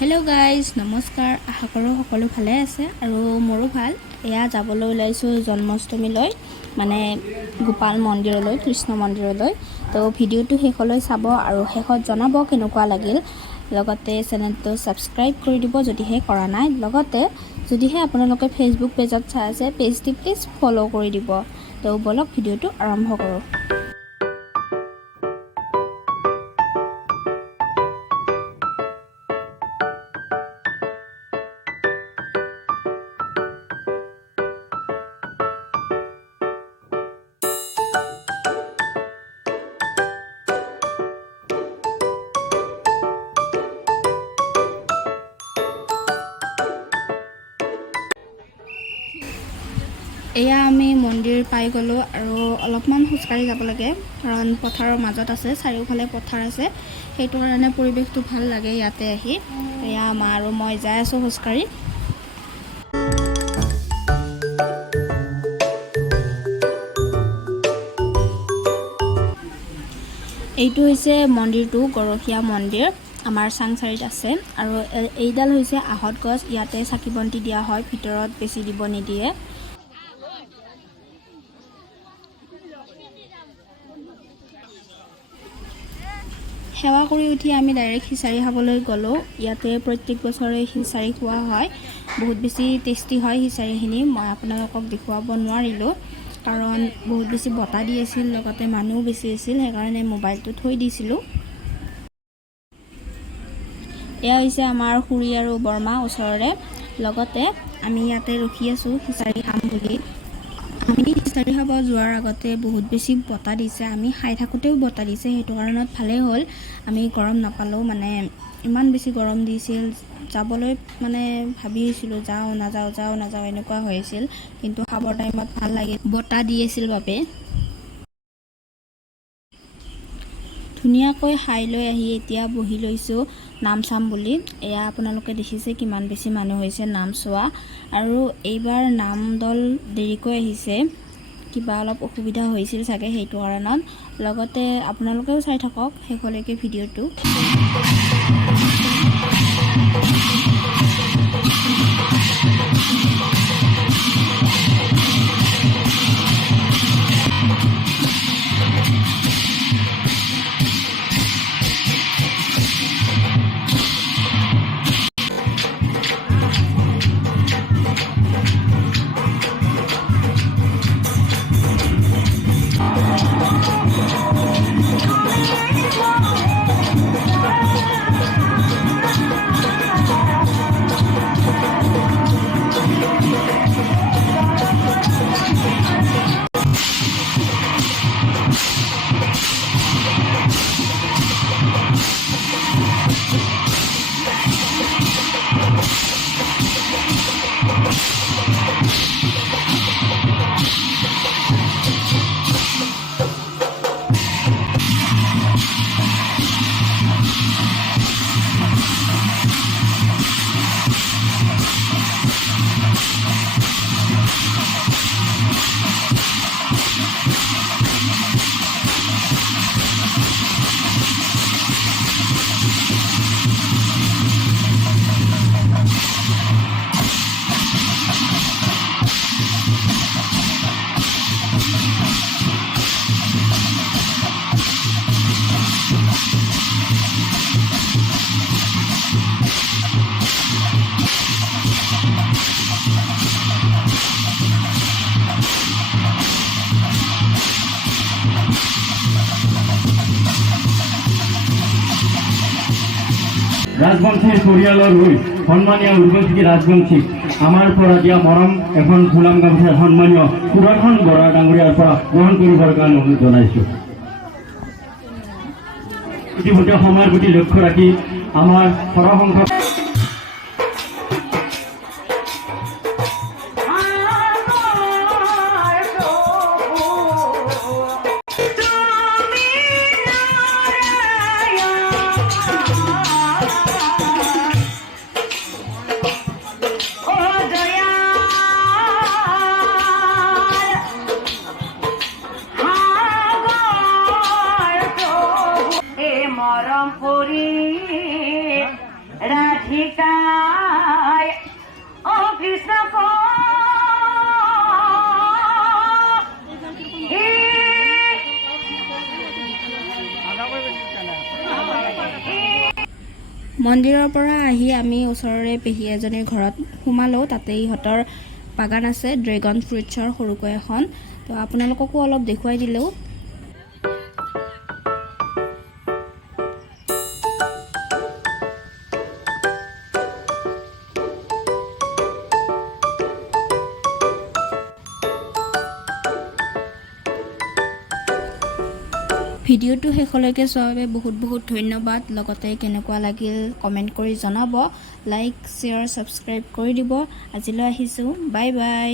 Hello guys नमस्कार आशा करो सकलो भाले आछे आरो मोरो भाल एया जाबोलै ओलाइছো जन्माष्टमीলৈ মানে गोपाल मन्दिरলৈ कृष्ण मन्दिरলৈ तो ভিডিওটো শেষলৈ চাব আৰু শেষত জনাব কেনেকুৱা লাগিল লগতে চেনেলটো সাবস্ক্ৰাইব কৰি দিব যদিহে কৰা নাই লগতে যদিহে আপোনালোকে ফেসবুক পেজত চাই আছে পেজটি প্লিজ ফলো কৰি দিব তো বলক ভিডিওটো আৰম্ভ কৰো। এয়া আমি মন্দিৰ পাই গলো আৰু অলপমান খুচকাৰি যাব লাগে কাৰণ পথাৰৰ মাজত আছে চাৰিওফালে পথাৰ আছে সেইটো কাৰণে পৰিবেশটো ভাল লাগে ইয়াতে আহি এয়া মা আৰু মই যাই আছো খুচকাৰি। এইটো হৈছে মন্দিৰটো গৰখীয়া মন্দিৰ আমাৰ চাংচাৰিত আছে আৰু এইডাল হৈছে আহত গছ ইয়াতে চাকি বন্তি দিয়া হয় ভিতৰত বেছি দিব নিদিয়ে। সেৱা কৰি উঠি আমি ডাইৰেক্ট খিচাৰি খাবলৈ গলো ইয়াতে প্ৰত্যেক বছৰে খিচাৰি খোৱা হয় বহুত বেছি টেষ্টি হয় খিচাৰিখিনি মই আপোনালোকক দেখুৱাব নোৱাৰিলো কাৰণ বহুত বেছি বতা দি আছিল লগতে মানুহ বেছি আছিল সেইকাৰণে মোবাইলটো থৈ দিছিলো। এয়া হৈছে আমাৰ খুৰী আৰু বৰমা ওচৰৰে লগতে আমি ইয়াতে ৰখি আছো খিচাৰি খাম বুলি। আমি খিচাৰি খাব যোৱাৰ আগতে বহুত বেছি বতা দিছে আমি খাই থাকোতেও বতা দিছে সেইটো কাৰণত ভালে হ'ল আমি গৰম নাপালো মানে ইমান বেছি গৰম দিছিল যাবলৈ মানে ভাবি আছিলো যাও নাযাও এনেকুৱা হৈছিল কিন্তু খাবৰ টাইমত ভাল লাগে বতা দি আছিল বাবে ধুনীয়াকৈ খাই লৈ আহি এতিয়া বহি লৈছো নাম চাম বুলি। এয়া আপোনালোকে দেখিছে কিমান বেছি মানুহ হৈছে নাম চোৱা আৰু এইবাৰ নাম দল দেৰিকৈ আহিছে কিবা অলপ অসুবিধা হৈছিল চাগে সেইটো কাৰণত লগতে আপোনালোকেও চাই থাকক শেষলৈকে ভিডিওটো। ৰাজবংশেৰ পৰিয়ালৰ হৈ সন্মানীয় উৰ্বশী ৰাজবংশী আমাৰ পৰা দিয়া মৰম এখন ফুলাম গামোচাৰ সন্মানীয় সুদৰ্শন বৰা ডাঙৰীয়াৰ পৰা গ্ৰহণ কৰিবৰ কাৰণে অনুৰোধ জনাইছো। ইতিমধ্যে সময়ৰ প্ৰতি লক্ষ্য ৰাখি আমাৰ সৰহসংখ্যক মৰম কৰি ৰাধে শিকায় অ কৃষ্ণ মন্দিৰৰ পৰা আহি আমি ওচৰৰে পেহী এজনীৰ ঘৰত সোমালোঁ। তাতে ইহঁতৰ বাগান আছে ড্ৰেগন ফ্ৰুটছৰ সৰুকৈ এখন। তো আপোনালোককো অলপ দেখুৱাই দিলোঁ। ভিডিঅ'টো শেষলৈকে চোৱাৰ বাবে বহুত বহুত ধন্যবাদ। লগতে কেনেকুৱা লাগিল কমেণ্ট কৰি জনাব। লাইক শ্বেয়াৰ ছাবস্ক্ৰাইব কৰি দিব। আজিলৈ আহিছোঁ, বাই বাই।